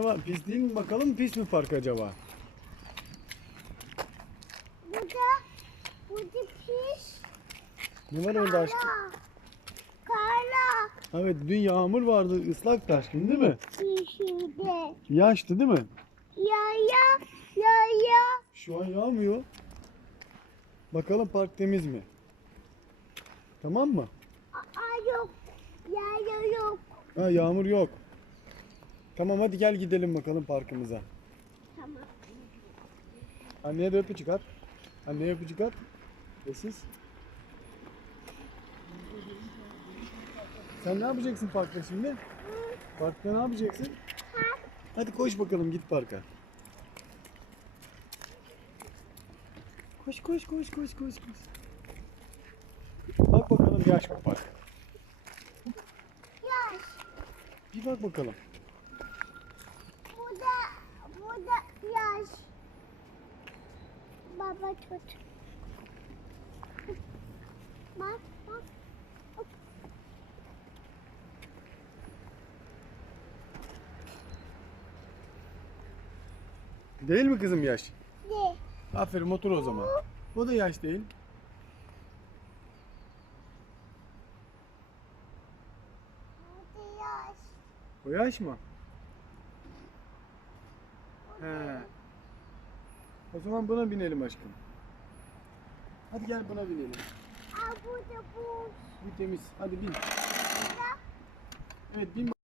Ama Pis değil mi bakalım pis mi park acaba? Burada, burada pis. Ne var orada aşkım? Kara. Evet dün yağmur vardı ıslak aşkım değil mi? Yeşilde. Yağıştı değil mi? Ya ya ya ya. Şu an yağmıyor. Bakalım park temiz mi? Tamam mı? Aa yok. Ya ya yok. Ha yağmur yok. Tamam hadi gel gidelim bakalım parkımıza. Tamam. Anneye de öpücük at. Anneye öpücük at. Ve siz? Sen ne yapacaksın parkta şimdi? Parkta ne yapacaksın? Hadi koş bakalım git parka. Koş koş koş koş koş koş. Bak bakalım yaş mı park? Yaş. Bir bak bakalım. Burada, burada yaş. Baba tut. Bak bak. Değil mi kızım yaş? Ne? Aferin otur o zaman. O da yaş değil. Burada yaş. O yaş mı? He. O zaman buna binelim aşkım. Hadi gel buna binelim. Aa burada bu. Bu temiz. Hadi bin. Evet bin.